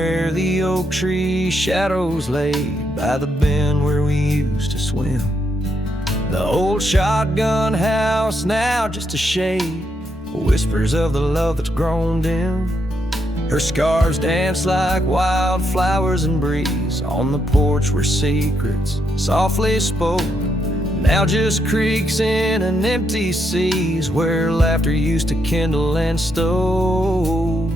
where the oak tree shadows lay, by the bend where we used to swim. The old shotgun house now just a shade, whispers of the love that's grown dim. Her scars dance like wildflowers in breeze on the porch where secrets softly spoke. Now just creaks in an empty seas where laughter used to kindle and stow.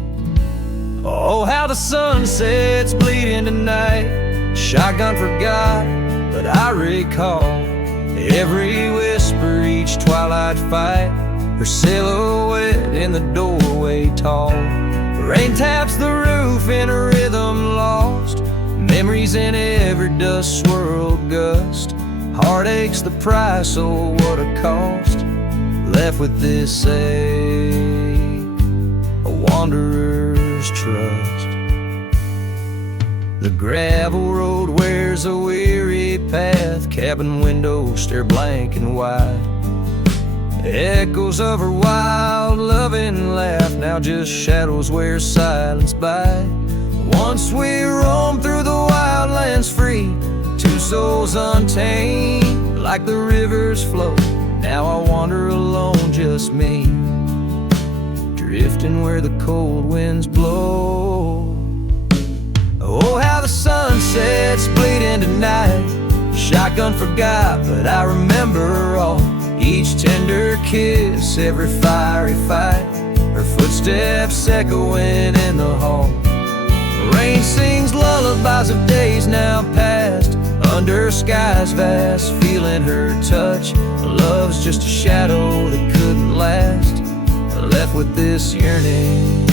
Oh, how the sunsets bleed into night. Shotgun forgot, but I recall every whisper, each twilight fight. Her silhouette in the doorway tall. Rain taps the roof in a rhythm lost. Memories in every dust-swirled gust. Heartache's the price, oh what a cost. Left with this ache, a wanderer's trust. The gravel road wears a weary path. Cabin windows stare blank and wide. Echoes of her wild loving laugh, now just shadows where silence by. Once we roamed through the wildlands free, two souls untamed, like the rivers flow. Now I wander alone, just me, drifting where the cold winds blow. Oh, how the sunsets bleed into night. Shotgun forgot, but I remember all. Each tender kiss, every fiery fight. Her footsteps echoing in the hall. Rain sings lullabies of days now past, under skies vast, feeling her touch. Love's just a shadow that couldn't last. Left with this yearning,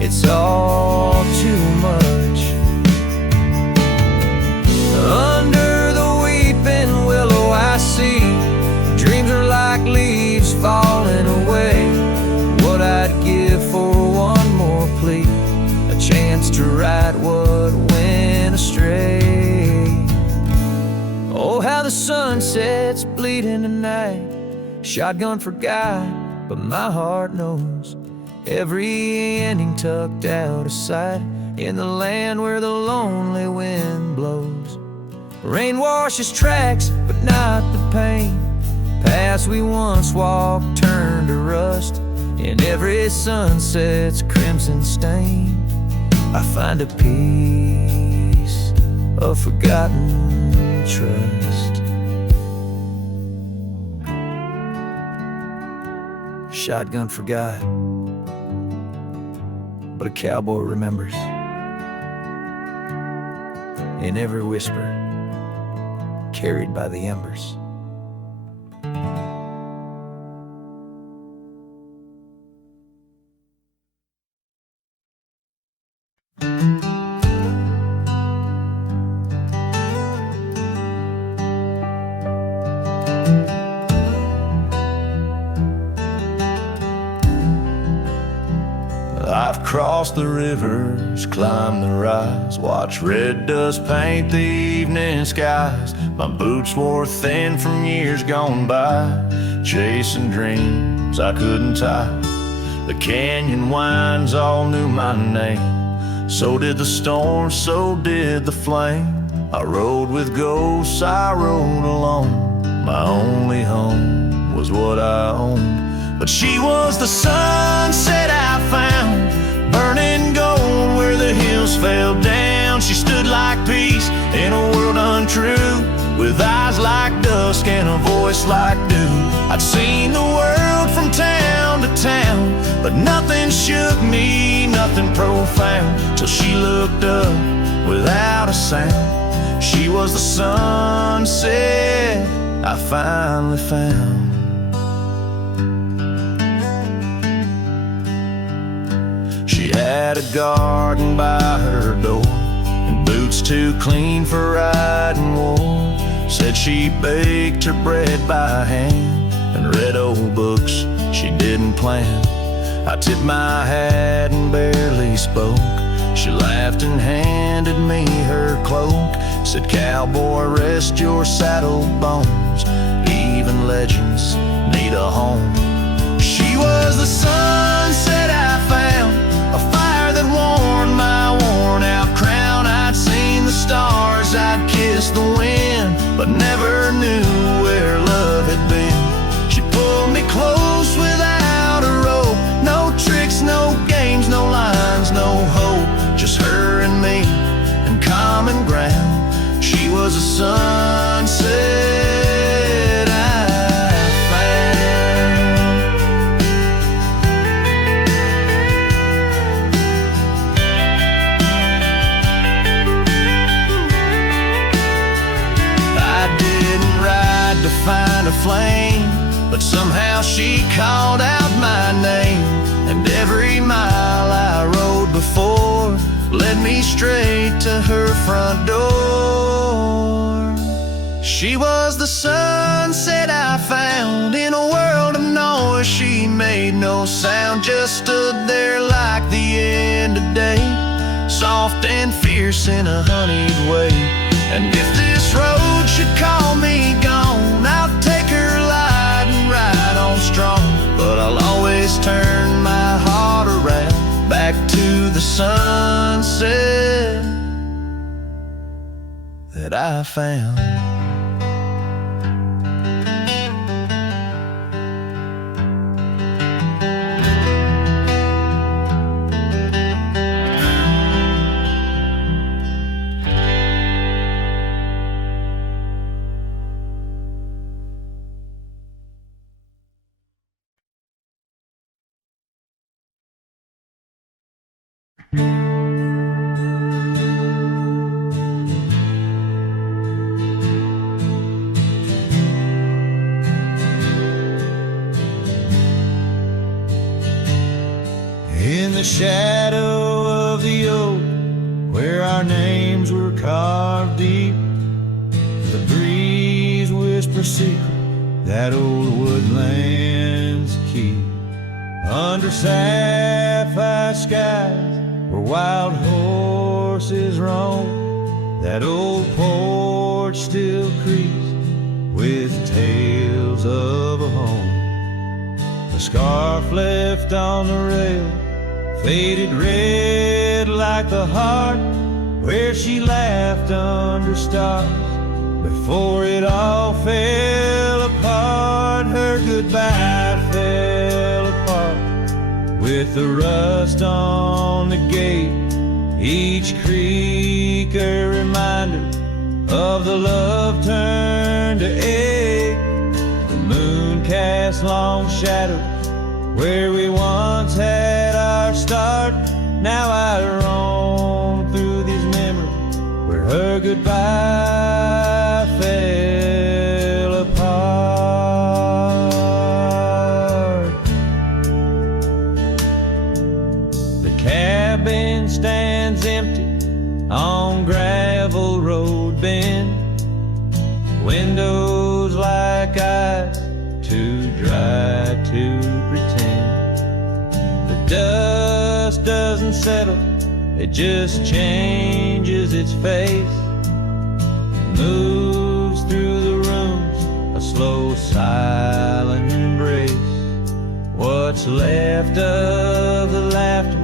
it's all too much. Under the weeping willow I see dreams are like leaves falling away. What I'd give for one more plea, a chance to right what went astray. Oh, how the sunsets bleed into night. Shotgun forgot, but my heart knows every ending tucked out of sight, in the land where the lonely wind blows. Rain washes tracks, but not the pain. Paths we once walked turn to rust. In every sunset's crimson stain, I find a piece of forgotten trust. Shotgun forgot, but a cowboy remembers. In every whisper, carried by the embers. I've crossed the rivers, climbed the rise, watched red dust paint the evening skies. My boots wore thin from years gone by, chasing dreams I couldn't tie. The canyon winds all knew my name, so did the storm, so did the flame. I rode with ghosts, I rode alone. My only home was what I owned. But she was the sunset I found, burning gold where the hills fell down. She stood like peace in a world untrue, with eyes like dusk and a voice like dew. I'd seen the world from town to town, but nothing shook me, nothing profound, till she looked up without a sound. She was the sunset I finally found. She had a garden by her door, and boots too clean for riding wore. Said she baked her bread by hand and read old books she didn't plan. I tipped my hat and barely spoke. She laughed and handed me her cloak. Said, "Cowboy, rest your saddle bones. Even legends need a home." She was the sunset I found, a fire that warmed my just her and me and common ground. She was a sunset I found. I didn't ride to find a flame, but somehow she called out my name. And every mile I rode before led me straight to her front door. She was the sunset I found in a world of noise. She made no sound, just stood there like the end of day, soft and fierce in a honeyed way. And if this road should call me gone, I'll take her light and ride on strong. But I'll always turn my heart around back to the sunset that I found. In the shadow of the oak, where our names were carved deep, the breeze whispers secret that old woodlands keep. Under sapphire skies where wild horses roam, that old porch still creaks with tales of a home. A scarf left on the rail, faded red like the heart where she laughed under stars before it all fell apart. Her goodbye fell apart with the rust on the gate, each creak a reminder of the love turned to ache. The moon cast long shadows where we once had our start. Now I roam through these memories where her goodbye fell apart. The cabin stands empty on gravel road bend, windows like eyes too dry to pretend. The dust doesn't settle, it just changes its face, moves through the rooms, a slow silent embrace. What's left of the laughter,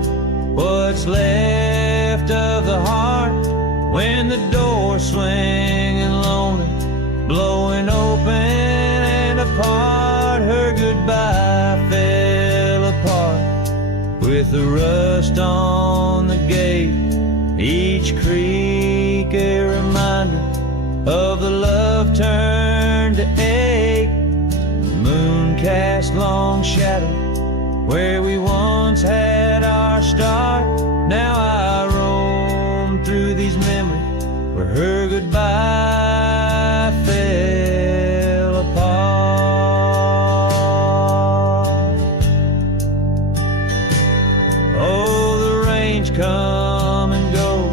what's left of the heart, when the door's swinging lonely, blowing open and apart. Her goodbye fell apart with the rust on the gate, each creak a reminder of the love turned to ache. The moon cast long shadow where we once had our start. Now I roam through these memories where her goodbye fell apart. Oh, the rains come and go,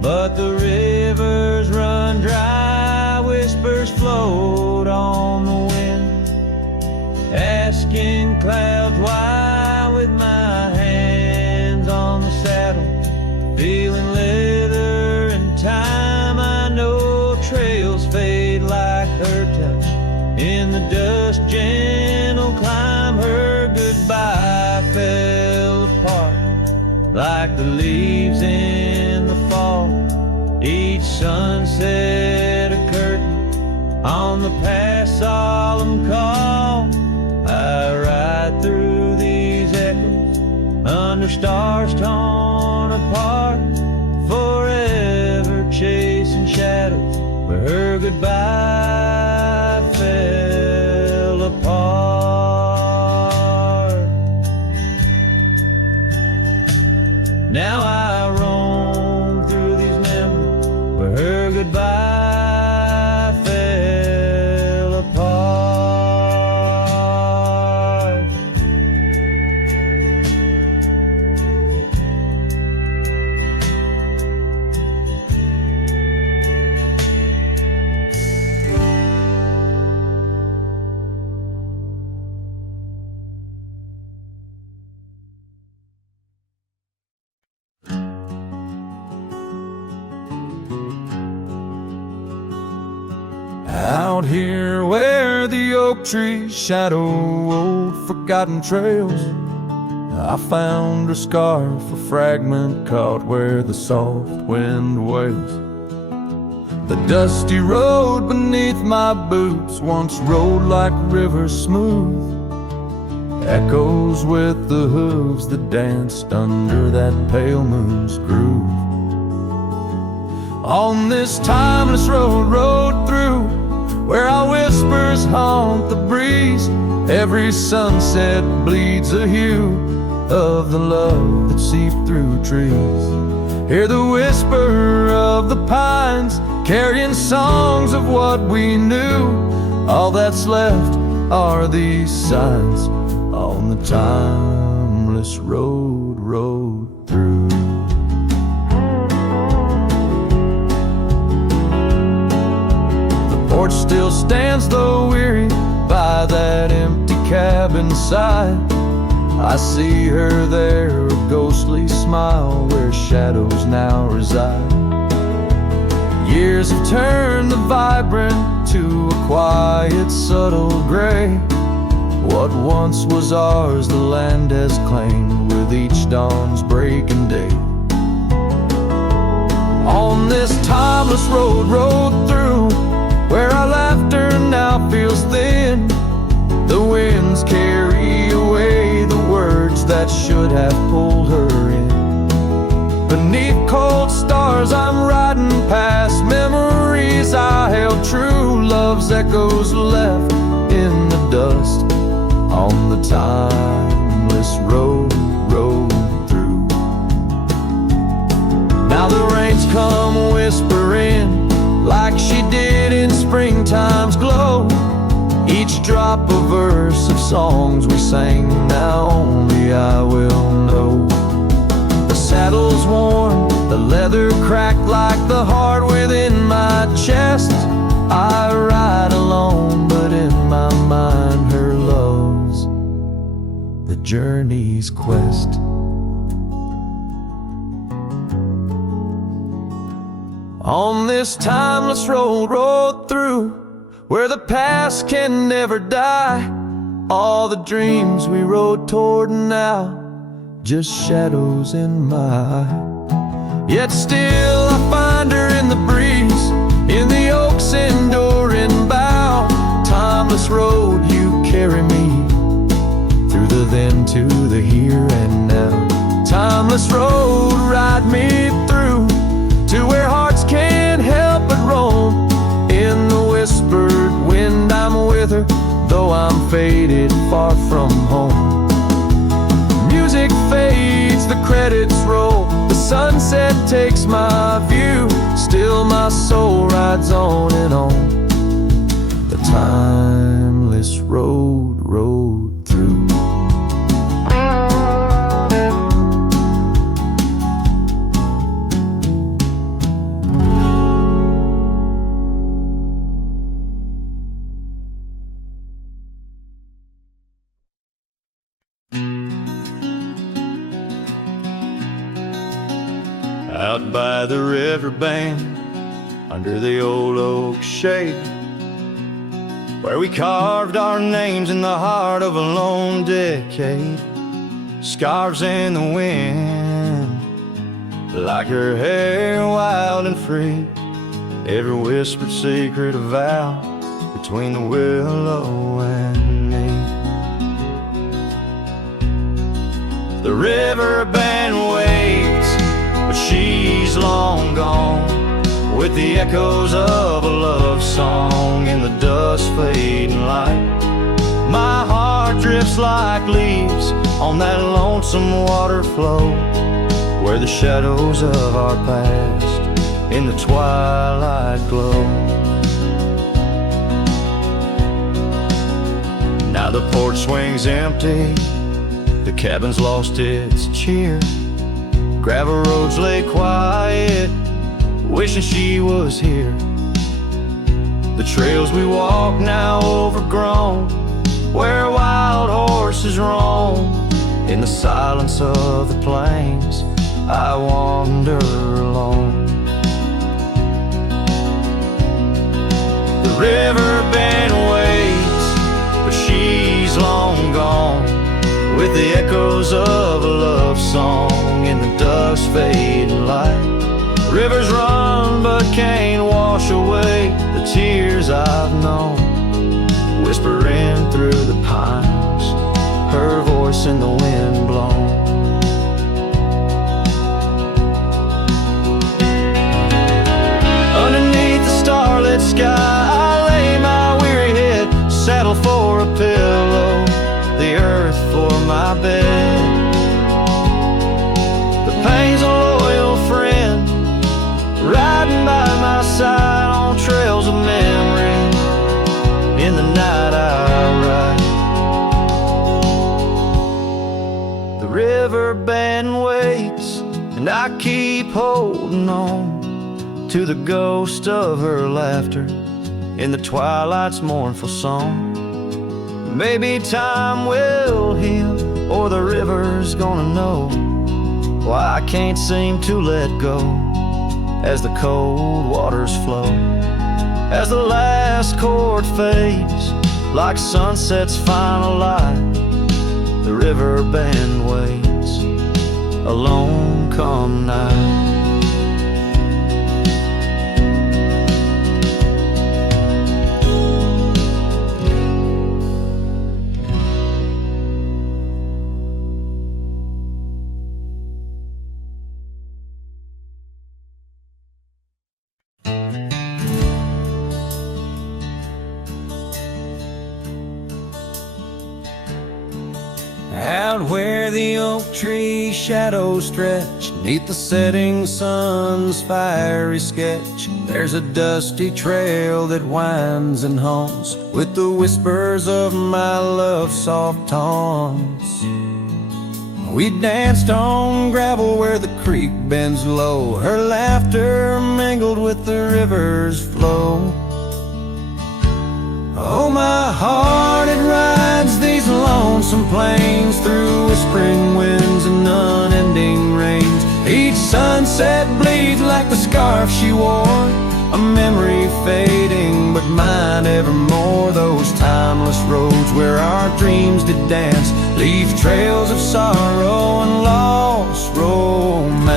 but the rivers run dry. Whispers float on the wind, asking clouds why. With my hands on the saddle, feeling leather and time, I know trails fade like her touch in the dust. Gentle climb, her goodbye fell apart like the leaves in the fall. Each sunset a curtain on the past solemn call. I ride through these echoes under under stars torn apart, forever chasing shadows where her goodbye fell apart. Now I roam through these memories where her goodbye fell apart. Out here where the oak trees shadow old forgotten trails, I found a scarf, a fragment caught where the soft wind wails. The dusty road beneath my boots once rolled like rivers smooth, echoes with the hooves that danced under that pale moon's groove. On this timeless road, rode through, where our whispers haunt the breeze. Every sunset bleeds a hue of the love that seeped through trees. Hear the whisper of the pines, carrying songs of what we knew. All that's left are these signs on the timeless road, rode through. Porch still stands though weary by that empty cabin side. I see her there, a ghostly smile where shadows now reside. Years have turned the vibrant to a quiet, subtle gray. What once was ours the land has claimed with each dawn's breaking day. On this timeless road, rode through, where our laughter now feels thin. The winds carry away the words that should have pulled her in. Beneath cold stars I'm riding past memories I held true. Love's echoes left in the dust on the timeless road, rode through. Now the rains come whispering like she did in springtime's glow. Each drop a verse of songs we sang, now only I will know. The saddle's worn, the leather cracked like the heart within my chest. I ride alone, but in my mind her love's the journey's quest. On this timeless road, rode through, where the past can never die. All the dreams we rode toward now, just shadows in my eye. Yet still I find her in the breeze, in the oak's enduring bough. Timeless road, you carry me through the then to the here and now. Timeless road, ride me through to where hearts can't help but roam. In the whispered wind I'm with her, though I'm faded far from home. Music fades, the credits roll, the sunset takes my view. Still my soul rides on and on, the timeless road, rode through. Out by the river bank, under the old oak shade, where we carved our names in the heart of a lone decade. Scarves in the wind, like her hair wild and free. Every whispered secret a vow between the willow and me. The river band waits, but she's long gone, with the echoes of a love song in the dusk fading light. My heart drifts like leaves on that lonesome water flow, where the shadows of our past in the twilight glow. Now the porch swings empty, the cabin's lost its cheer. Gravel roads lay quiet, wishing she was here. The trails we walk now overgrown, where wild horses roam. In the silence of the plains, I wander alone. The river band waits, but she's long gone, with the echoes of a love song in the dusk fading light. Rivers run but can't wash away the tears I've known, whispering through the pines, her voice in the wind blown. Underneath the starlit sky, I lay my weary head, saddle for a pillow, the earth for my bed. The pain's a loyal friend, riding by my side on trails of memory. In the night I ride. The river band waits, and I keep holding on to the ghost of her laughter in the twilight's mournful song. Maybe time will heal, or the river's gonna know why I can't seem to let go as the cold waters flow. As the last chord fades, like sunset's final light, the river band waits, alone come night. Out where the oak tree shadows stretch, neath the setting sun's fiery sketch, there's a dusty trail that winds and haunts with the whispers of my love's soft taunts. We danced on gravel where the creek bends low, her laughter mingled with the river's flow. Oh, my heart, it rides these lonesome plains through whispering winds and unending rains. Each sunset bleeds like the scarf she wore, a memory fading, but mine evermore. Those timeless roads where our dreams did dance leave trails of sorrow and lost romance.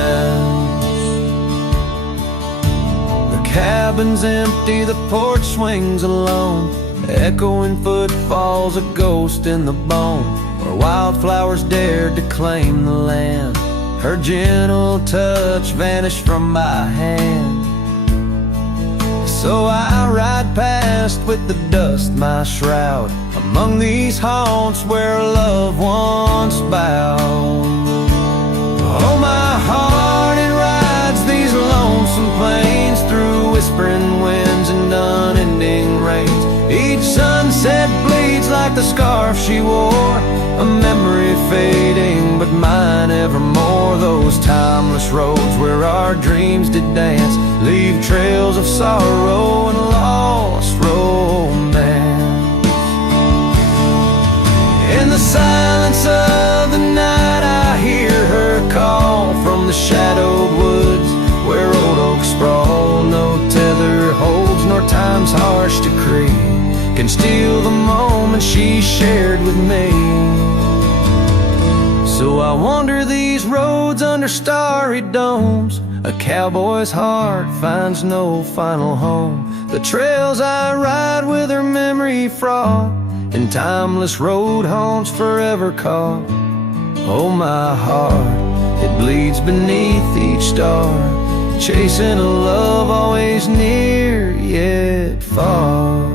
The cabin's empty, the porch swings alone, echoing footfalls, a ghost in the bone, where wildflowers dared to claim the land. Her gentle touch vanished from my hand. So I ride past with the dust my shroud, among these haunts where love once bowed. Oh, my heart, it rides these lonesome plains through whispering winds and unending rains. Each sunset bleeds like the scarf she wore, a memory fading, but mine evermore. Those timeless roads where our dreams did dance leave trails of sorrow and lost romance. In the silence of the night, I hear her call from the shadowed woods where old oaks sprawl. No tether holds, nor time's harsh decree can steal the moment she shared with me. So I wander these roads under starry domes, a cowboy's heart finds no final home. The trails I ride with her memory fraught, in timeless road haunts forever caught. Oh, my heart, it bleeds beneath each star, chasing a love always near yet far.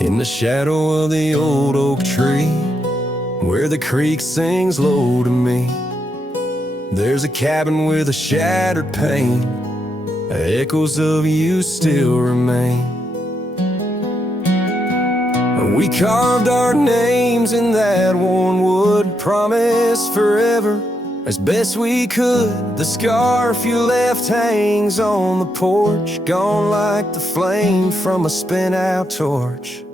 In the shadow of the old oak tree, where the creek sings low to me, there's a cabin with a shattered pane. Echoes of you still remain. We carved our names in that worn wood, promised forever as best we could. The scarf you left hangs on the porch, gone like the flame from a spent-out torch.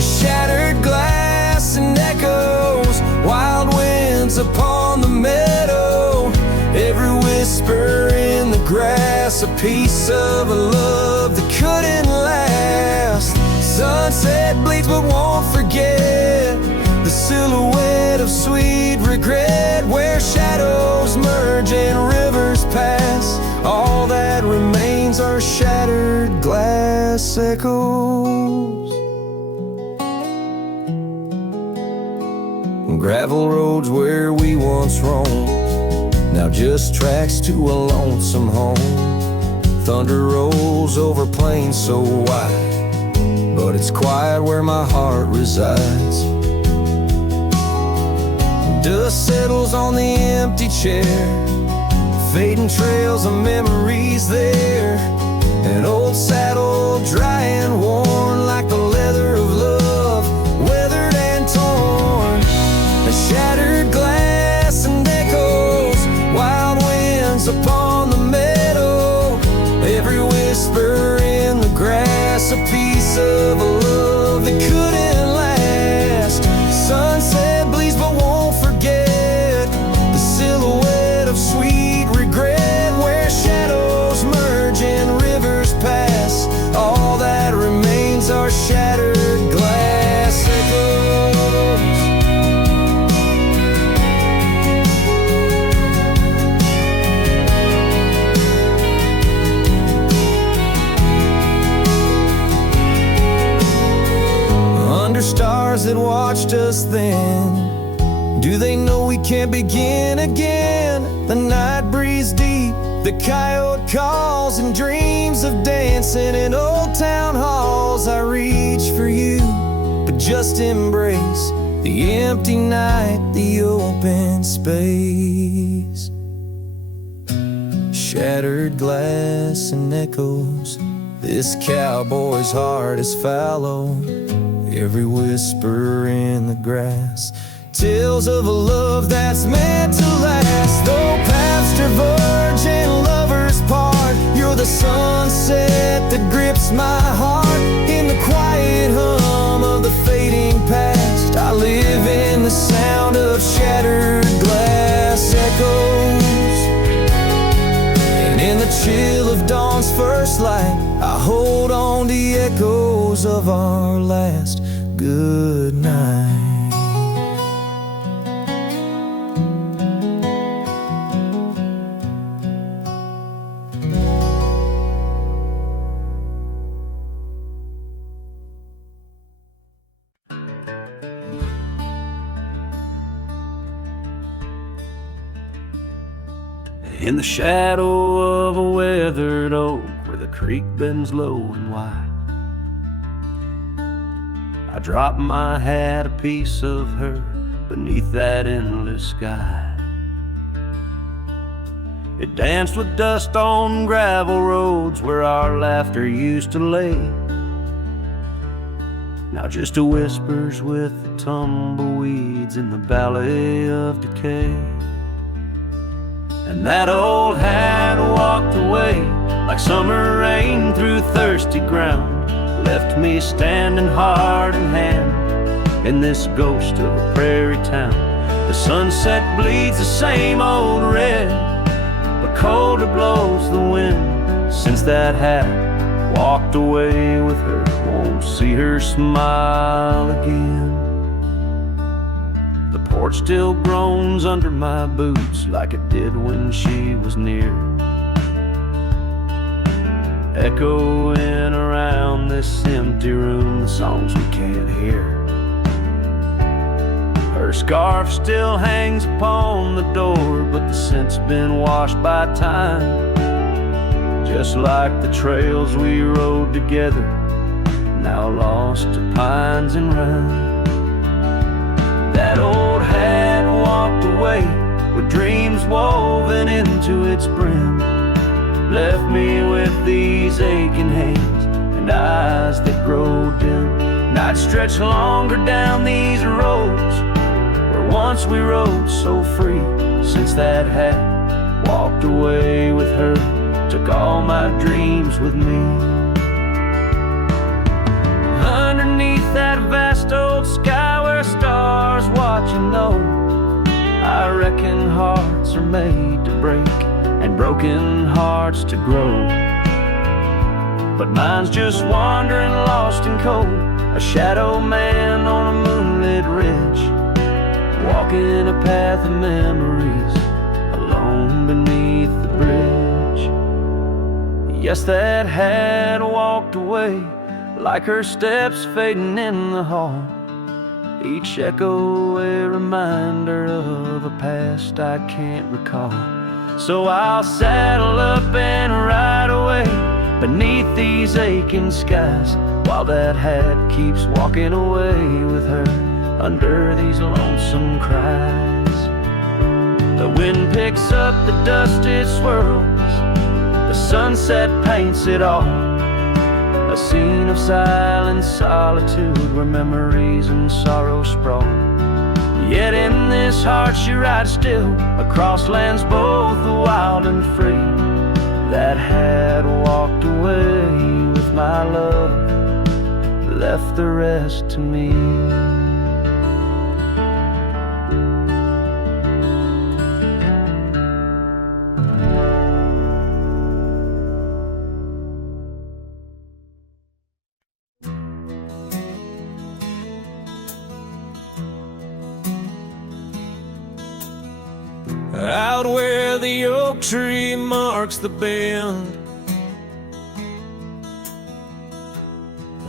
Shattered glass and echoes, wild winds upon the meadow, every whisper in the grass, a piece of a love that couldn't last. Sunset bleeds but won't forget the silhouette of sweet regret, where shadows merge and rivers pass. All that remains are shattered glass echoes. Gravel roads where we once roamed, now just tracks to a lonesome home. Thunder rolls over plains so wide, but it's quiet where my heart resides. Dust settles on the empty chair, fading trails of memories there. An old saddle dry and worn like the leather of love, weathered and torn. Shattered glass and echoes, wild winds upon the meadow, every whisper in the grass, a piece of a love that couldn't last. Sunset bleeds but won't forget the silhouette of sweet regret, where shadows merge and rivers pass. All that remains are shattered glass echoes. Stars that watched us then, do they know we can't begin again? The night breeze deep, the coyote calls, and dreams of dancing in old town halls. I reach for you, but just embrace the empty night, the open space. Shattered glass and echoes, this cowboy's heart is fallow. Every whisper in the grass, tales of a love that's meant to last. Though paths diverge and lovers part, you're the sunset that grips my heart. In the quiet hum of the fading past, I live in the sound of shattered glass echoes. And in the chill of dawn's first light, I hold on to the echoes of our last good night. In the shadow of a weathered oak, where the creek bends low and wide, I drop my hat, a piece of her, beneath that endless sky. It danced with dust on gravel roads where our laughter used to lay. Now just a whispers with the tumbleweeds in the valley of decay. And that old hat walked away like summer rain through thirsty ground, left me standing heart in hand in this ghost of a prairie town. The sunset bleeds the same old red, but colder blows the wind since that hat walked away with her. Won't see her smile again. The porch still groans under my boots like it did when she was near, echoing around this empty room the songs we can't hear. Her scarf still hangs upon the door, but the scent's been washed by time, just like the trails we rode together, now lost to pines and rime. That old hat walked away with dreams woven into its brim, left me with these aching hands and eyes that grow dim. Nights stretch longer down these roads where once we rode so free, since that hat walked away with her, took all my dreams with me. Underneath that vast old sky where stars watch and know, I reckon hearts are made to break and broken hearts to grow. But mine's just wandering lost and cold, a shadow man on a moonlit ridge, walking a path of memories alone beneath the bridge. Yes, that hat walked away like her steps fading in the hall, each echo a reminder of a past I can't recall. So I'll saddle up and ride away beneath these aching skies, while that hat keeps walking away with her under these lonesome cries. The wind picks up the dust it swirls, the sunset paints it all, a scene of silent solitude where memories and sorrow sprawl. Yet in this heart she rides still, across lands both wild and free. That hat walked away with my love, left the rest to me. Out where the oak tree marks the bend,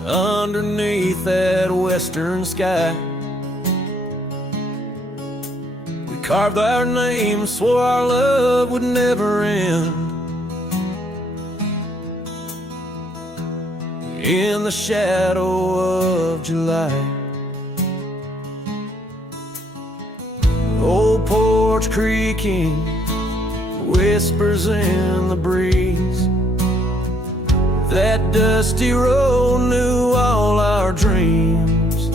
underneath that western sky, we carved our names, swore our love would never end. In the shadow of July, old porch creaking, whispers in the breeze. That dusty road knew all our dreams.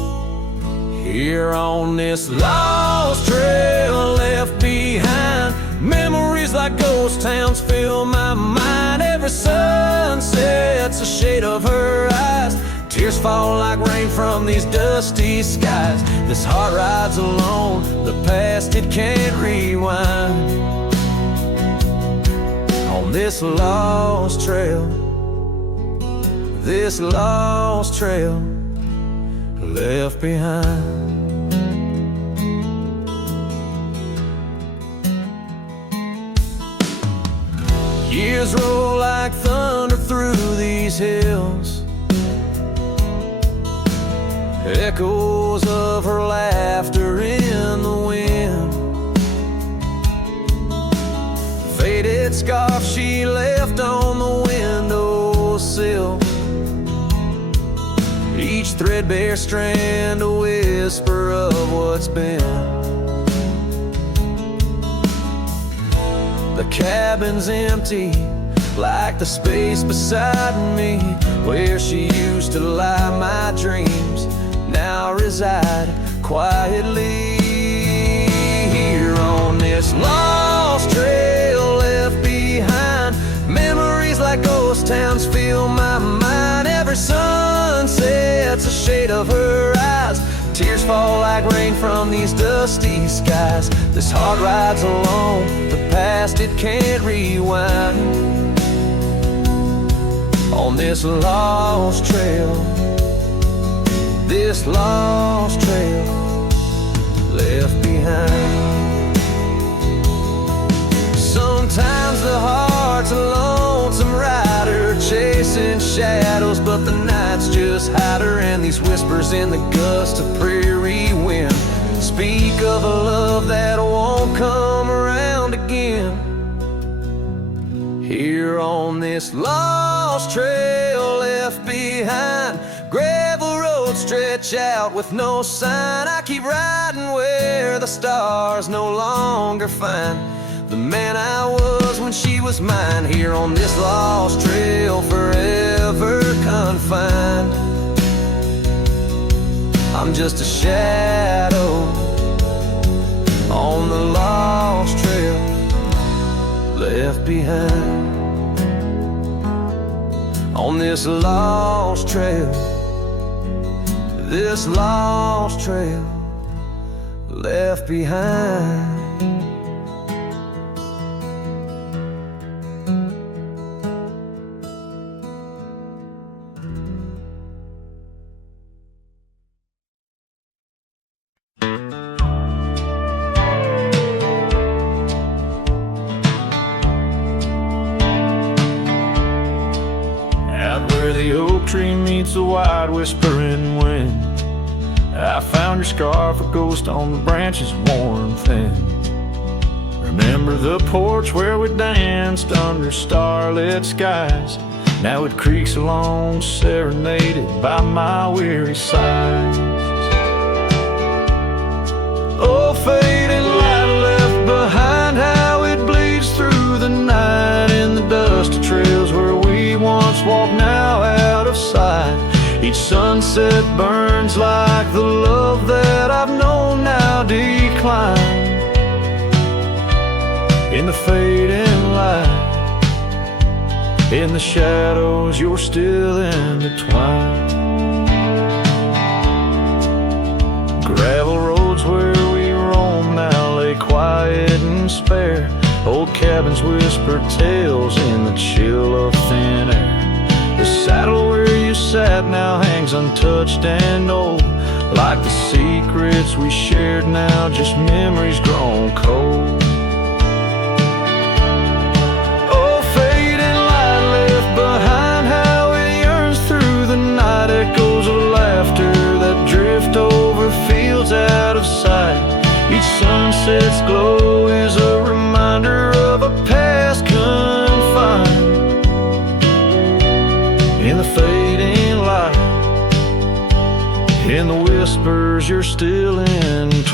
Here on this lost trail left behind, memories like ghost towns fill my mind. Every sunset's a shade of her eyes, tears fall like rain from these dusty skies. This heart rides alone, the past it can't rewind. On this lost trail, this lost trail left behind. Years roll like thunder through these hills, echoes of her laughter in the wind. Faded scarf she left on the windowsill, each threadbare strand a whisper of what's been. The cabin's empty, like the space beside me, where she used to lie my dreams now reside quietly. Here on this lost trail left behind, memories like ghost towns fill my mind. Every sunset's a shade of her eyes, tears fall like rain from these dusty skies. This heart rides alone, the past it can't rewind. On this lost trail, this lost trail left behind. Sometimes the heart's a lonesome rider, chasing shadows, but the night's just hide her. And these whispers in the gust of prairie wind speak of a love that won't come around again. Here on this lost trail left behind, gravel roads stretch out with no sign. I keep riding where the stars no longer find the man I was when she was mine. Here on this lost trail, forever confined, I'm just a shadow on the lost trail left behind. On this lost trail, this lost trail left behind. The wide whispering wind, I found your scarf, a ghost on the branches worn thin. Remember the porch where we danced under starlit skies? Now it creaks along, serenaded by my weary sighs. Oh, fading light left behind, how it bleeds through the night in the dusty trails where we once walked, now out of sight. Each sunset burns like the love that I've known now decline. In the fading light, in the shadows, you're still intertwined. Gravel roads where we roam now lay quiet and spare. Old cabins whisper tales in the chill of thin air. The saddle where you sat now hangs untouched and old, like the secrets we shared now just memories grown cold. Oh, fading light left behind, how it yearns through the night. Echoes of laughter that drift over fields out of sight. Each sunset's glow is a reminder of a past confined. In the fading light, in the whispers, you're still entwined.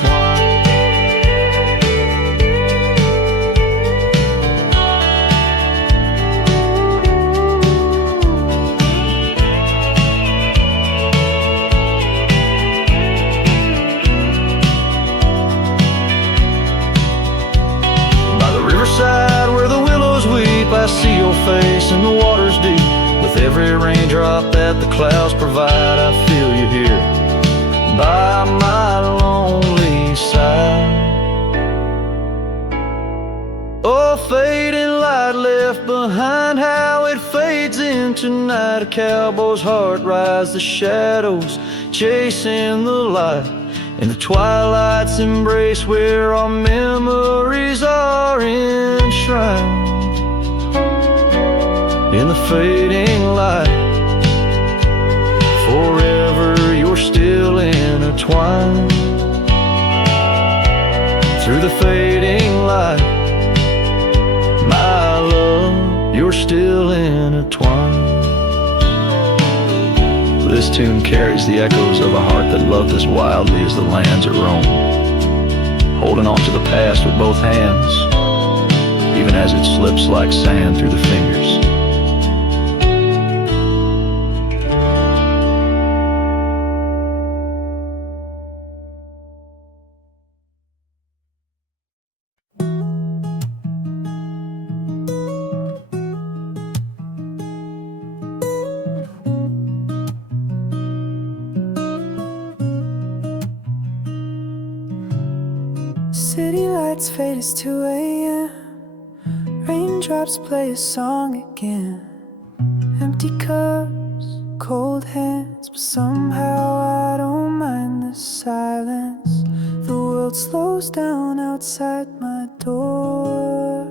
By the riverside where the willows weep, I see your face in the water's deep. With every raindrop that the clouds provide, I feel you here by my lonely side. Oh, fading light left behind, how it fades into night. A cowboy's heart rides the shadows, chasing the light. In the twilight's embrace where our memories are enshrined. In the fading light, forever you're still intertwined. Through the fading light, my love, you're still intertwined. This tune carries the echoes of a heart that loved as wildly as the lands it roamed, holding on to the past with both hands, even as it slips like sand through the fingers. City lights fade as 2 a.m. Raindrops play a song again. Empty cups, cold hands, but somehow I don't mind the silence. The world slows down outside my door,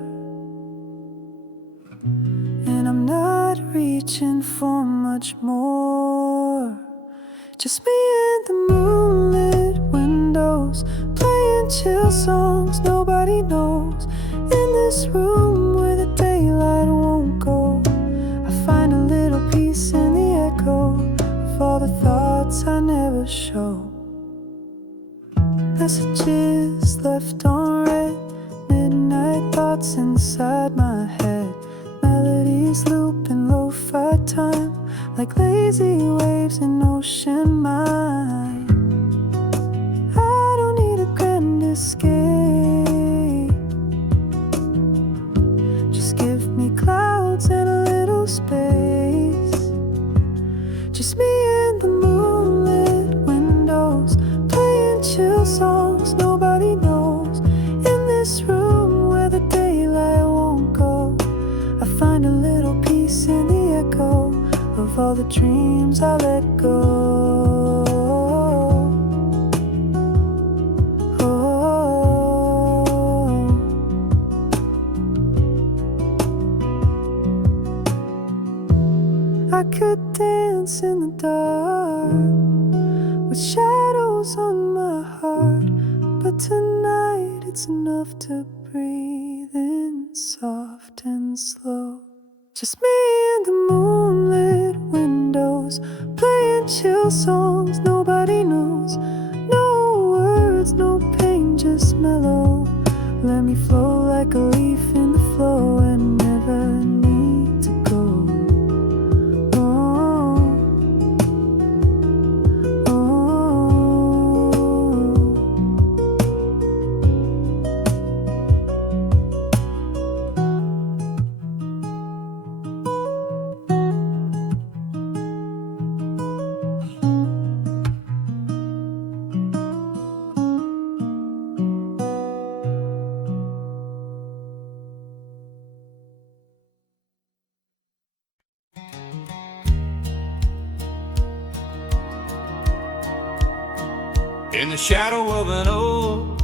and I'm not reaching for much more. Just me and the moonlit windows, playing chill songs nobody knows. In this room where the daylight won't go, I find a little peace in the echo of all the thoughts I never show. Messages left on read, midnight thoughts inside my head. Melodies loop in lo-fi time, like lazy waves in ocean mind. I don't need a grand escape, just give me clouds and a little space. Just me and the moonlit windows, playing chill songs nobody knows. In this room where the daylight won't go, I find a little peace in the echo of all the dreams I let go. I could dance in the dark with shadows on my heart, but tonight it's enough to breathe in soft and slow. Just me and the moonlit windows, playing chill songs nobody knows. No words, no pain, just mellow. Let me flow like a leaf in the flow and never need to go. In the shadow of an oak,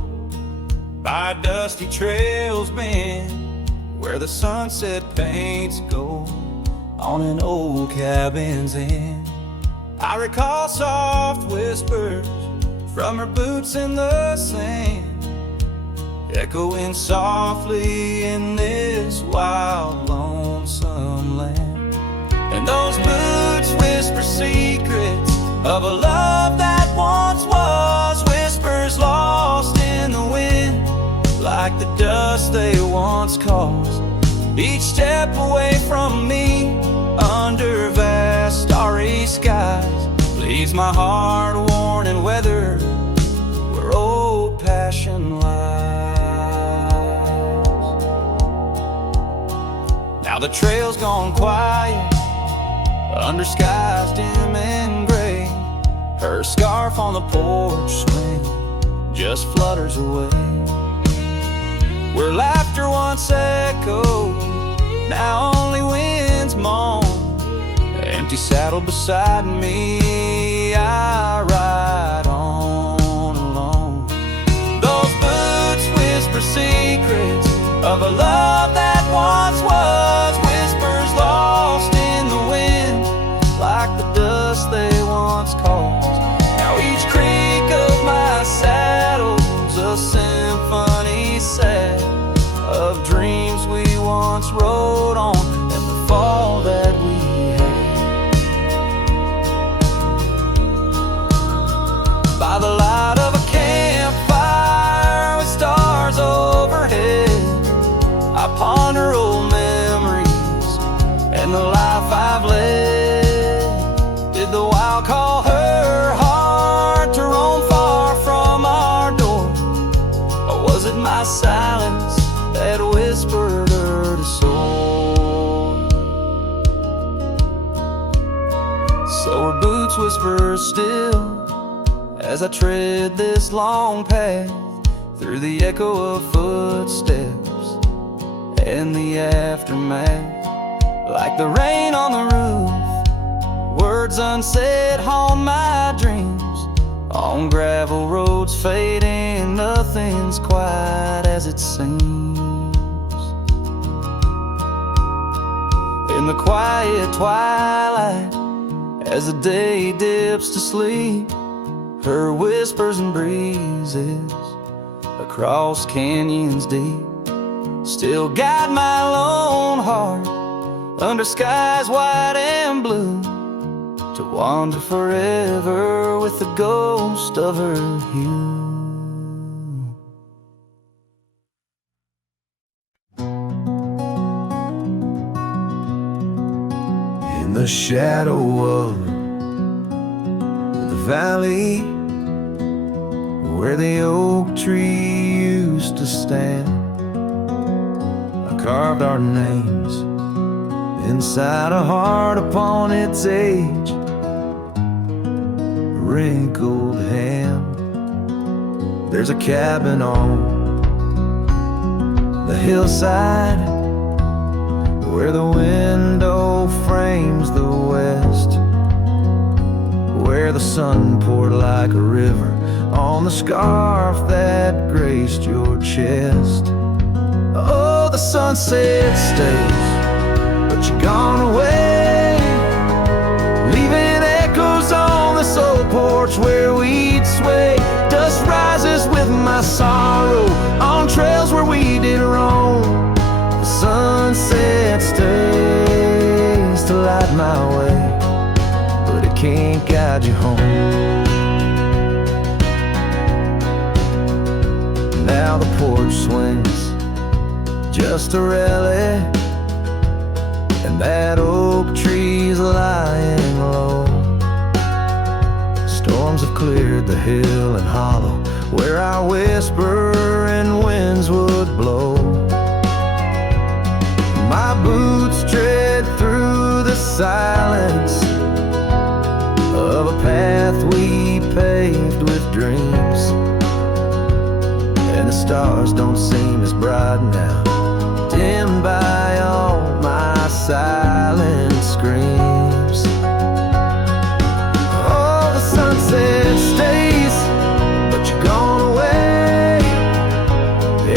by dusty trails bend, where the sunset paints gold on an old cabin's end, I recall soft whispers from her boots in the sand, echoing softly in this wild, lonesome land. And those boots whisper secrets of a love that once was, whispers lost in the wind, like the dust they once caused. Each step away from me, under vast starry skies, leaves my heart worn and weathered, where old passion lies. Now the trail's gone quiet, under skies dim and gray. Her scarf on the porch swing just flutters away. Where laughter once echoed, now only winds moan. Empty saddle beside me, I ride on alone. Those boots whisper secrets of a love that once was, whispers lost in the wind, like the dust they once caused. Now each creak of my saddle's a symphony set of dreams we once rode on, and the fall that we had. By the light of a campfire with stars overhead, as I tread this long path through the echo of footsteps and the aftermath. Like the rain on the roof, words unsaid haunt my dreams. On gravel roads fading, nothing's quite as it seems. In the quiet twilight, as the day dips to sleep, her whispers and breezes across canyons deep still guide my lone heart under skies white and blue, to wander forever with the ghost of her hue. In the shadow of the valley where the oak tree used to stand, I carved our names inside a heart upon its age, wrinkled hand. There's a cabin on the hillside where the window frames the west, where the sun poured like a river on the scarf that graced your chest. Oh, the sunset stays, but you're gone away, leaving echoes on this old porch where we'd sway. Dust rises with my sorrow on trails where we did roam. The sunset stays to light my way, but it can't guide you home. Now the porch swings, just a relic, and that oak tree's lying low. Storms have cleared the hill and hollow where our whisper and winds would blow. My boots tread through the silence of a path we paved with dreams, and the stars don't seem as bright now, dimmed by all my silent screams. Oh, the sunset stays, but you're gone away.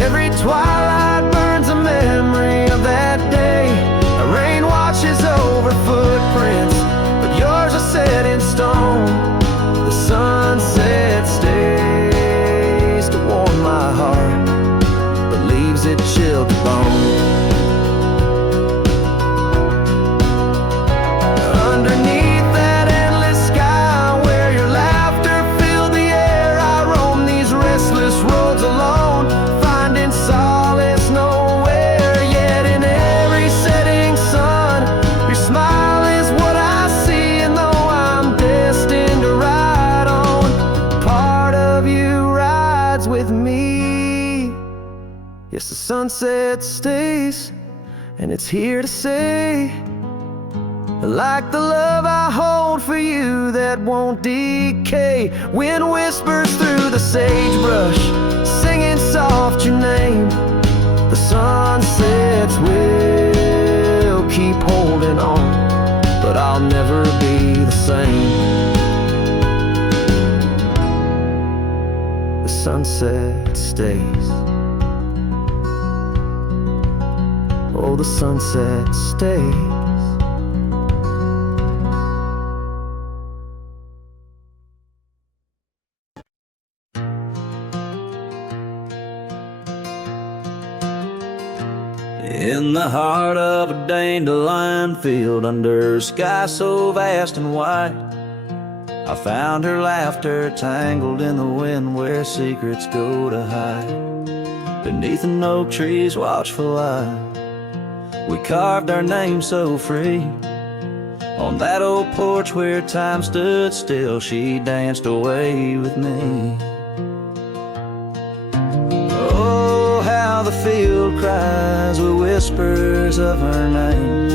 Every twilight burns a memory of that day. A rain washes over footprints, but yours are set in stone. The sunset stays to warm my heart, but leaves it chilled to bone. Underneath that endless sky where your laughter filled the air, I roam these restless roads alone, finding solace nowhere. Yet in every setting sun, your smile is what I see, and though I'm destined to ride on, part of you rides with me. Yes, the sunset stays, and it's here to say, like the love I hold for you that won't decay. Wind whispers through the sagebrush, singing soft your name. The sunsets will keep holding on, but I'll never be the same. The sunset stays. Oh, the sunset stays. In the heart of a dandelion field, under a sky so vast and white, I found her laughter tangled in the wind where secrets go to hide. Beneath an oak tree's watchful eye, we carved our names so free. On that old porch where time stood still, she danced away with me. How the field cries with whispers of her name.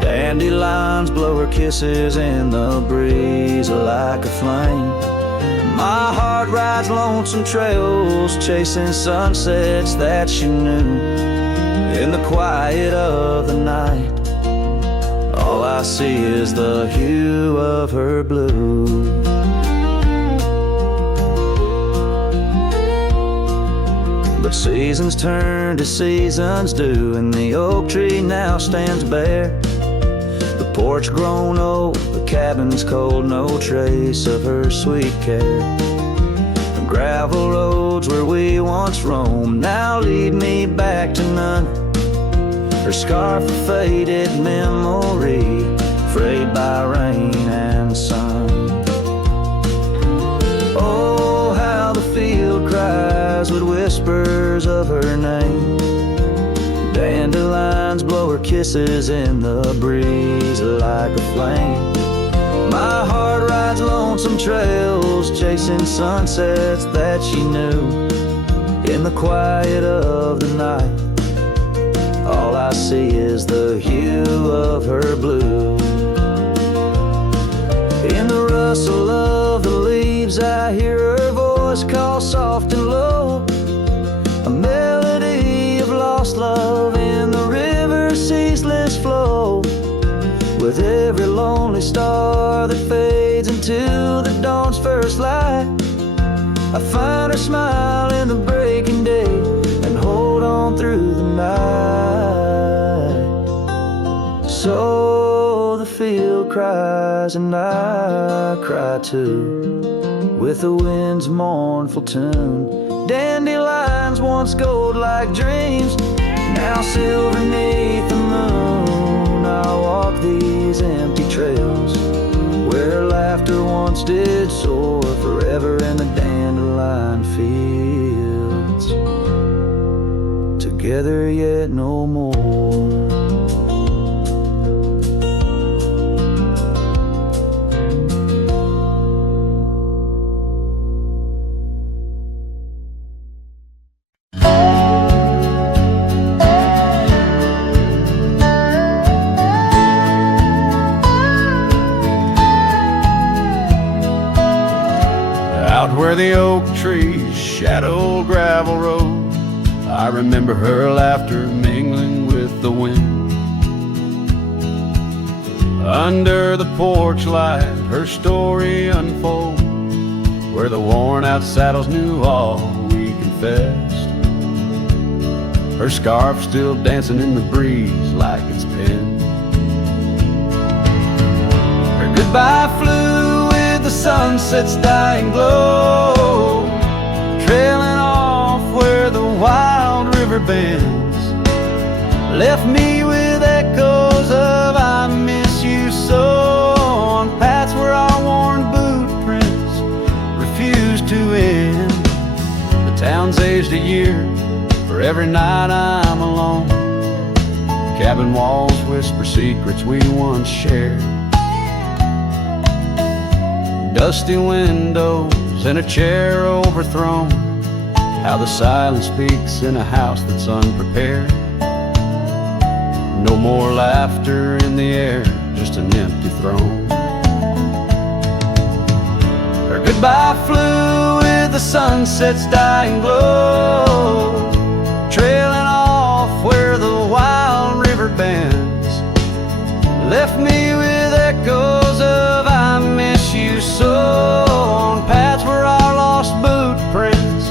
Dandelions blow her kisses in the breeze like a flame. heart rides lonesome trails, chasing sunsets that she knew. In the quiet of the night, all I see is the hue of her blue. But seasons turn to seasons do, and the oak tree now stands bare. The porch grown old, the cabin's cold, no trace of her sweet care. The gravel roads where we once roamed now lead me back to none. Her scarf a faded memory, frayed by rain and sun. Oh, how the field cries with whispers of her name. Dandelions blow her kisses in the breeze like a flame. My heart rides lonesome trails, chasing sunsets that she knew. In the quiet of the night, all I see is the hue of her blue. In the rustle of the leaves, I hear her voice call soft and low. A melody of lost love in the river's ceaseless flow. With every lonely star that fades into the dawn's first light, I find her smile in the breaking day and hold on through the night. So the field cries and I cry too, with the wind's mournful tune. Dandelions once gold like dreams, now silver neath the moon. I'll walk these empty trails where laughter once did soar, forever in the dandelion fields, together yet no more. Where the oak trees shadow gravel road, I remember her laughter mingling with the wind. Under the porch light, her story unfolds, where the worn out saddles knew all we confessed. Her scarf still dancing in the breeze like it's pinned. Her goodbye flew with the sunset's dying glow, trailing off where the wild river bends. Left me with echoes of I miss you so, on paths where our worn boot prints refuse to end. The town's aged a year for every night I'm alone. Cabin walls whisper secrets we once shared. Dusty windows and a chair overthrown, how the silence speaks in a house that's unprepared. No more laughter in the air, just an empty throne. Her goodbye flew with the sunset's dying glow, trailing off where the wild river bends. Left me with echoes of I miss you so, on paths where our lost boot prints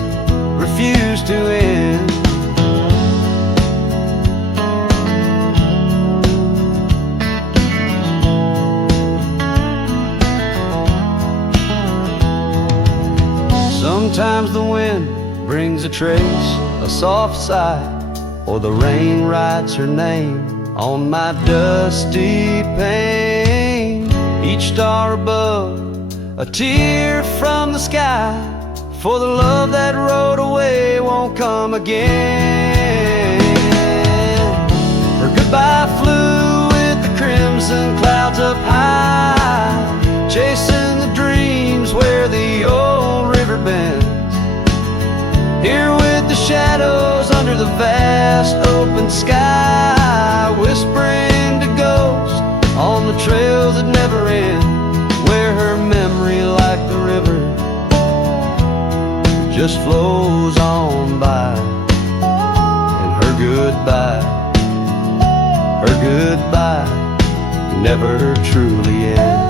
refuse to end. Sometimes the wind brings a trace, a soft sigh, or the rain writes her name on my dusty pane. Each star above, a tear from the sky, for the love that rode away won't come again. Her goodbye flew with the crimson clouds up high, chasing the dreams where the old river bends. Here with the shadows under the vast open sky, whispering to ghosts on the trails that never end, where her memory like the river just flows on by. And her goodbye never truly ends.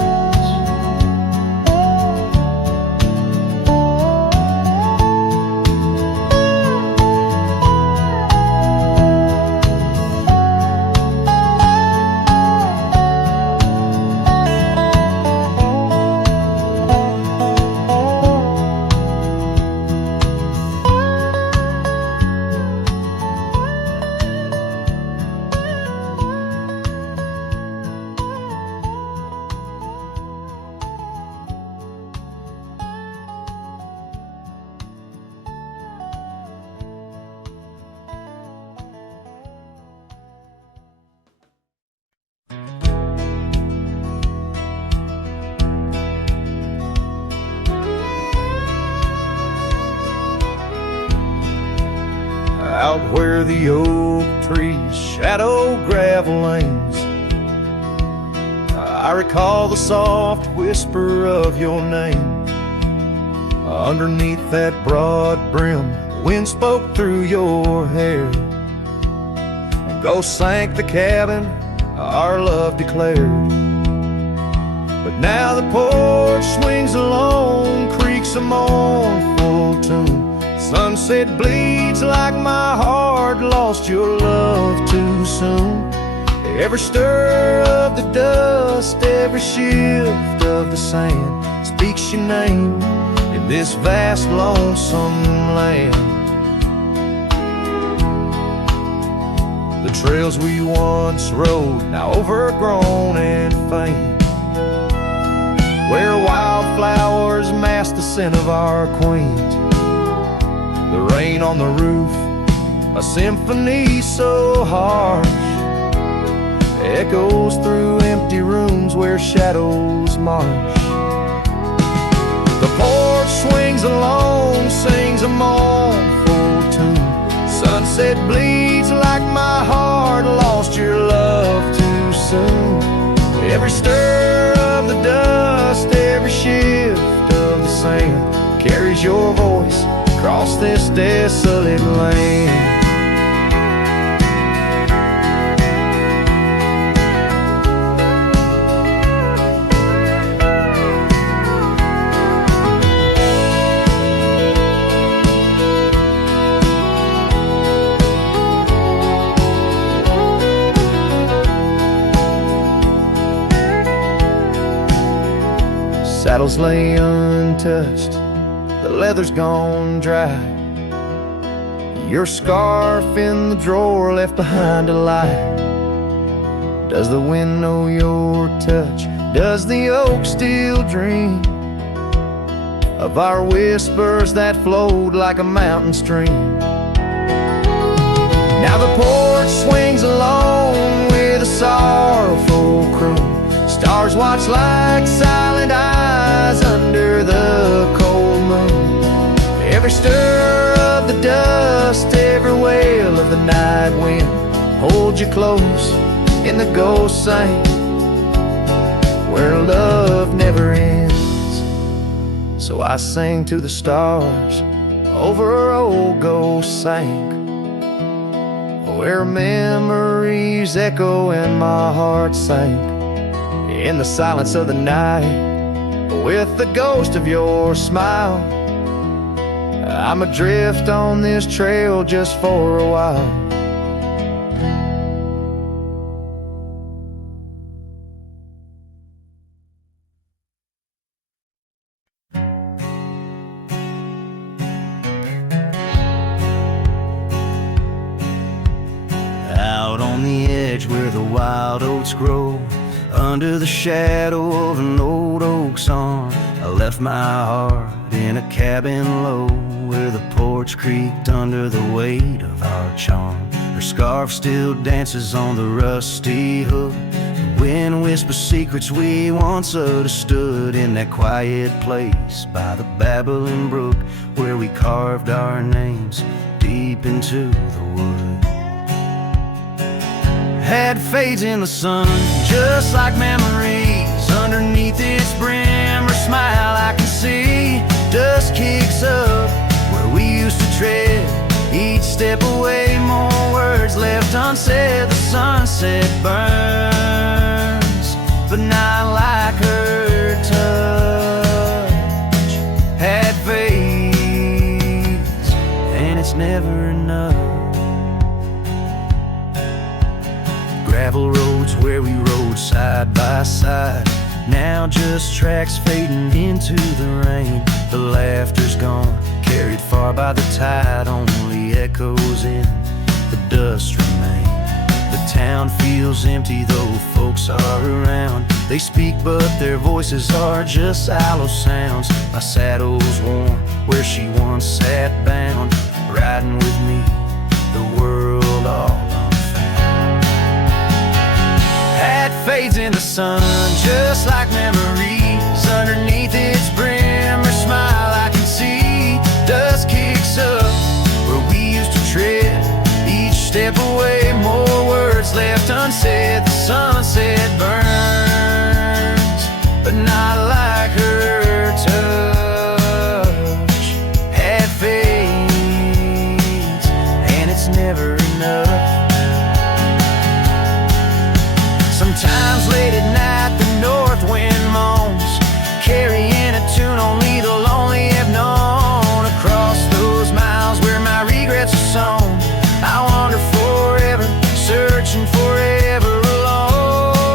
Out where the oak trees shadow gravel lanes, I recall the soft whisper of your name. Underneath that broad brim, the wind spoke through your hair. Ghosts sank the cabin, our love declared. But now the porch swings alone, creaks a mournful tune. Sunset bleeds like my heart lost your love too soon. Every stir of the dust, every shift of the sand speaks your name in this vast lonesome land. The trails we once rode, now overgrown and faint, where wildflowers mask the scent of our quaint. The rain on the roof, a symphony so harsh, echoes through empty rooms where shadows march. The porch swings alone, sings a mournful tune. Sunset bleeds like my heart lost your love too soon. Every stir of the dust, every shift of the sand carries your voice across this desolate land. Saddles lay untouched, the leather's gone dry. Your scarf in the drawer left behind a light. Does the wind know your touch? Does the oak still dream of our whispers that flowed like a mountain stream? Now the porch swings alone with a sorrowful croon. Stars watch like silent eyes under the cold moon. Every stir of the dust, every wail of the night wind hold you close in the ghost sing where love never ends. So I sing to the stars over old ghost sank, where memories echo and my heart sank in the silence of the night with the ghost of your smile. I'm adrift on this trail just for a while. Out on the edge where the wild oats grow, under the shadow of an old oak's arm, I left my heart in a cabin low, where the porch creaked under the weight of our charm. Her scarf still dances on the rusty hook. The wind whispers secrets we once understood in that quiet place by the babbling brook, where we carved our names deep into the wood. Had fades in the sun, just like memories. Underneath its brim, her smile I can see. Dust kicks up where tread, each step away, more words left unsaid. The sunset burns, but not like her touch. Had fades, and it's never enough. Gravel roads where we rode side by side, now just tracks fading into the rain. The laughter's gone, carried far by the tide, only echoes in the dust remain. The town feels empty though folks are around. They speak but their voices are just hollow sounds. My saddle's warm where she once sat bound, riding with me, the world all unfound. Hat fades in the sun just like memories. Underneath its brim, her smile I can see. Dust kicks up where we used to tread, each step away, more words left unsaid. The sunset burns, but not like her touch. Had fades, and it's never enough. Sometimes late at night the north wind moans, carrying a tune only the lonely have known. Across those miles where my regrets are sown, I wander forever, searching forever alone.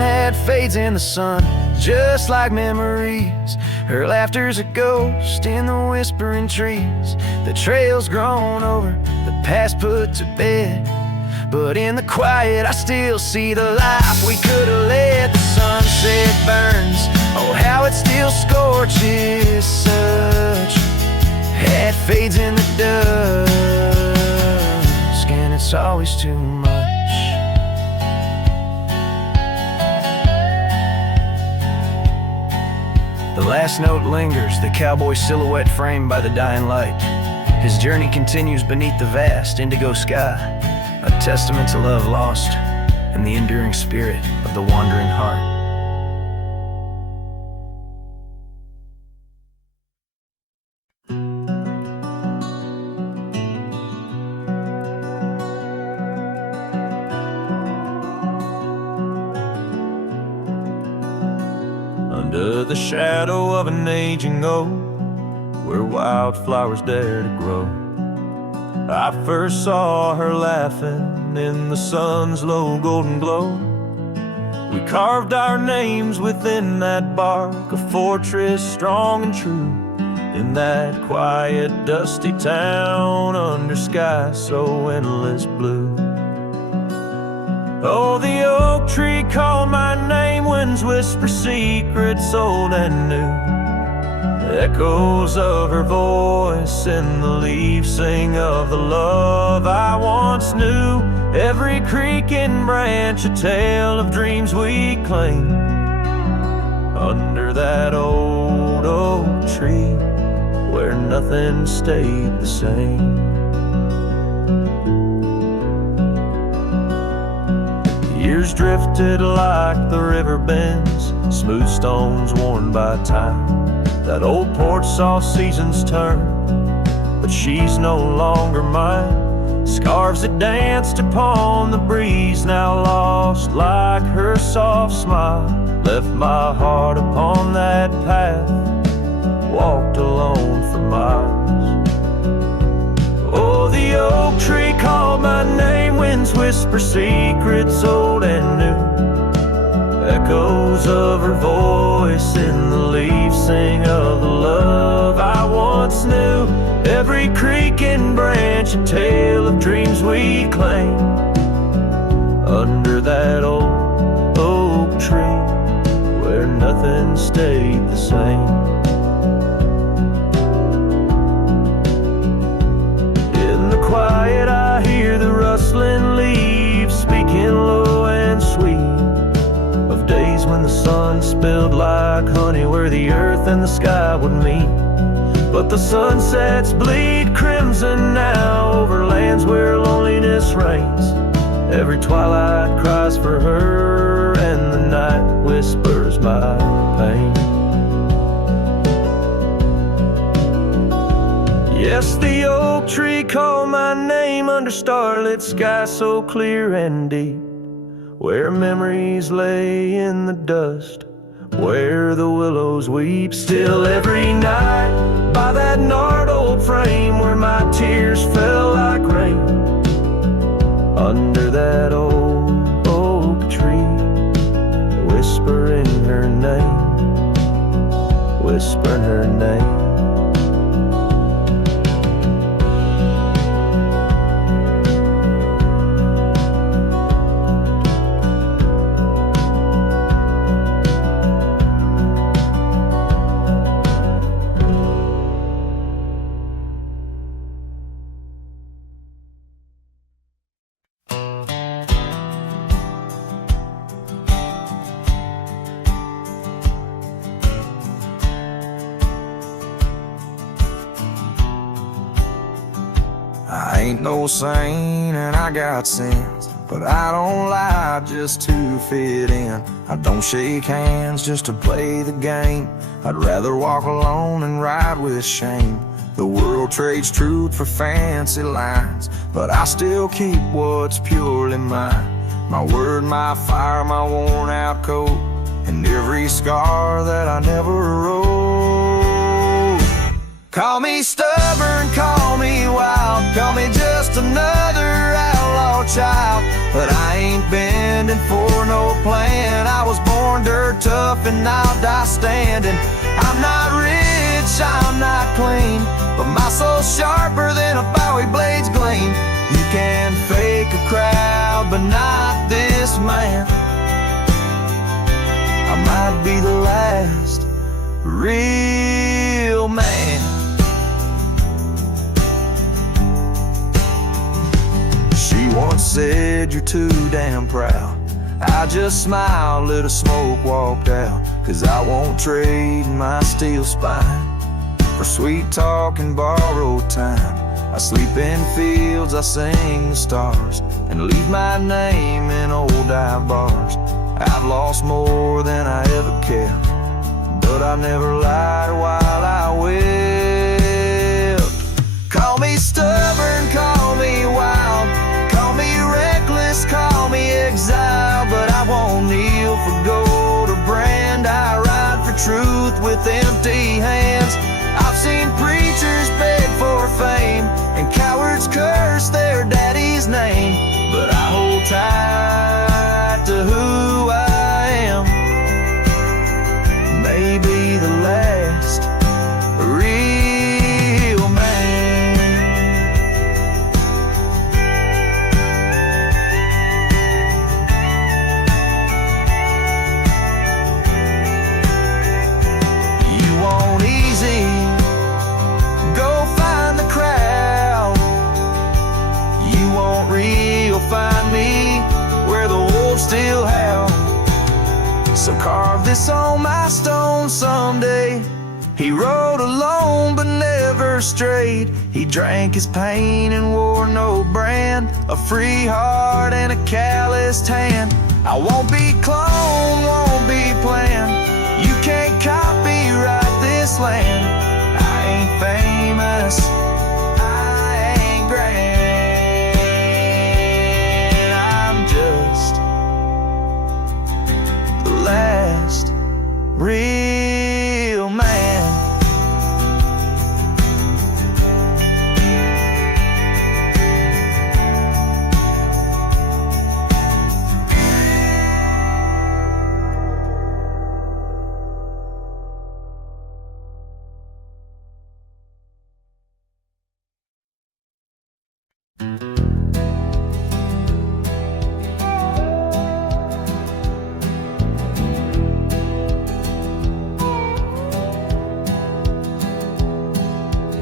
Had fades in the sun, just like memories. Her laughter's a ghost in the whispering trees. The trail's grown over, the past put to bed, but in the quiet I still see the life we could have led. The sunset burns, oh how it still scorches such. Hat fades in the dusk, and it's always too much. The last note lingers, the cowboy silhouette framed by the dying light. His journey continues beneath the vast indigo sky, a testament to love lost and the enduring spirit of the wandering heart. Under the shadow of an aging oak, where wildflowers dare to grow, I first saw her laughing in the sun's low golden glow. We carved our names within that bark, a fortress strong and true, in that quiet, dusty town under skies so endless blue. Oh, the oak tree called my name, winds whisper secrets old and new. Echoes of her voice in the leaves sing of the love I once knew. Every creaking branch a tale of dreams we claim. Under that old oak tree where nothing stayed the same. Years drifted like the river bends, smooth stones worn by time. That old porch saw seasons turn, but she's no longer mine. Scarves that danced upon the breeze, now lost like her soft smile. Left my heart upon that path, walked alone for miles. Oh, the oak tree called my name, winds whisper secrets old and new. Echoes of her voice in the leaves sing of the love I once knew. Every creaking branch a tale of dreams we claim. Under that old oak tree where nothing stayed the same. In the quiet I hear the rustling leaves speaking low and sweet, of days when the sun spilled like honey where the earth and the sky would meet. But the sunsets bleed crimson now over lands where loneliness reigns. Every twilight cries for her and the night whispers my pain. Yes, the oak tree called my name under starlit sky so clear and deep, where memories lay in the dust, where the willows weep. Still every night, by that gnarled old frame, where my tears fell like rain, under that old oak tree, whispering her name, whispering her name. I ain't no saint and I got sins, but I don't lie just to fit in. I don't shake hands just to play the game. I'd rather walk alone and ride with shame. The world trades truth for fancy lines, but I still keep what's purely mine. My word, my fire, my worn out coat, and every scar that I never wrote. Call me stubborn, call me wild, call me just another outlaw child, but I ain't bending for no plan. I was born dirt tough and I'll die standing. I'm not rich, I'm not clean, but my soul's sharper than a Bowie blade's gleam. You can fake a crowd, but not this man. I might be the last real man. She once said, you're too damn proud. I just smiled, lit a smoke, walked out, 'cause I won't trade my steel spine for sweet talk and borrowed time. I sleep in fields, I sing the stars, and leave my name in old dive bars. I've lost more than I ever kept, but I never lied while I wept. Call me stubborn, call me wild, call me reckless, call me exile, but I won't kneel for gold or brand. I ride for truth with empty hands. I've seen preachers beg for fame and cowards curse their daddy's name, but I hold tight to who I am. Maybe the last real man. You want easy, go find the crowd. You want real, find me where the wolves still howl. So carve this on my stone someday. He rode alone but never strayed. He drank his pain and wore no brand, a free heart and a calloused hand. I won't be cloned, won't be planned. You can't copyright this land. I ain't famous, I ain't grand. I'm just the last real man.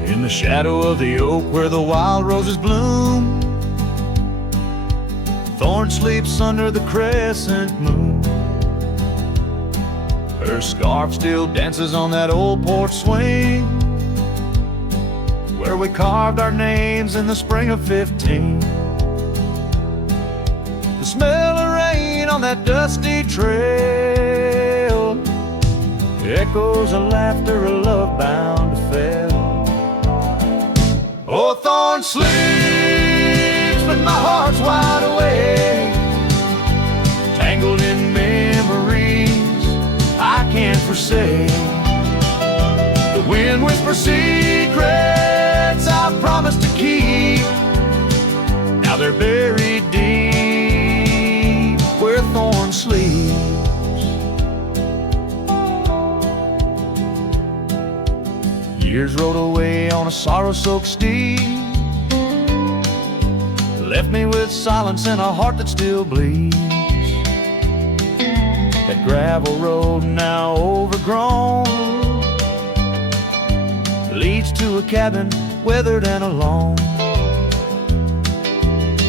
In the shadow of the oak where the wild roses bloom, Thorn sleeps under the crescent moon. Her scarf still dances on that old porch swing, where we carved our names in the spring of 15. The smell of rain on that dusty trail echoes of laughter, a love bound to fail. whisper secrets I promised to keep. Now they're buried deep where thorn sleeps. Years rode away on a sorrow-soaked steed, left me with silence and a heart that still bleeds. That gravel road, now overgrown, leads to a cabin weathered and alone.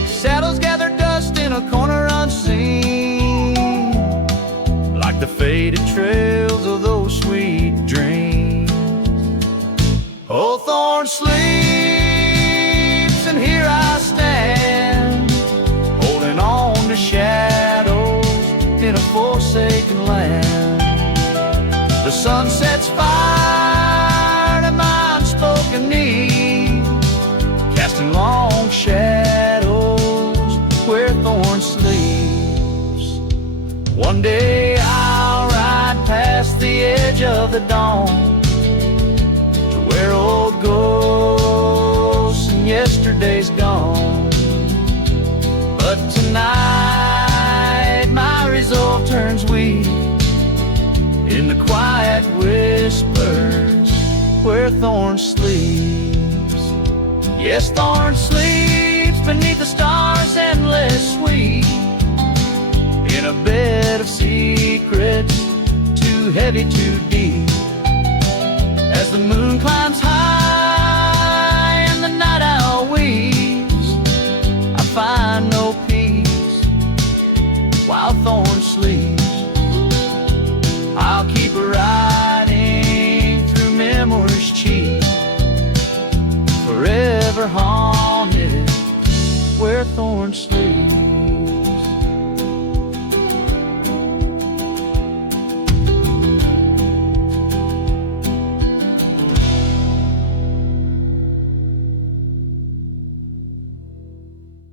Saddles gather dust in a corner unseen, like the faded trails of those sweet dreams. Old thorn sleeps, and here I stand, holding on to shadows in a forsaken land. The sun sets fire to my unspoken need, casting long shadows where thorn sleeps. One day I'll ride past the edge of the dawn, where old ghosts and yesterday's gone. But tonight my resolve turns weak in the quiet whispers where thorn sleeps. Yes, thorn sleeps beneath the stars endless sweet, in a bed of secrets too heavy, too deep. As the moon climbs high and the night owl weeps, I find no peace while thorn sleeps. I'll keep riding through memories cheap, forever haunted where thorn sleeps.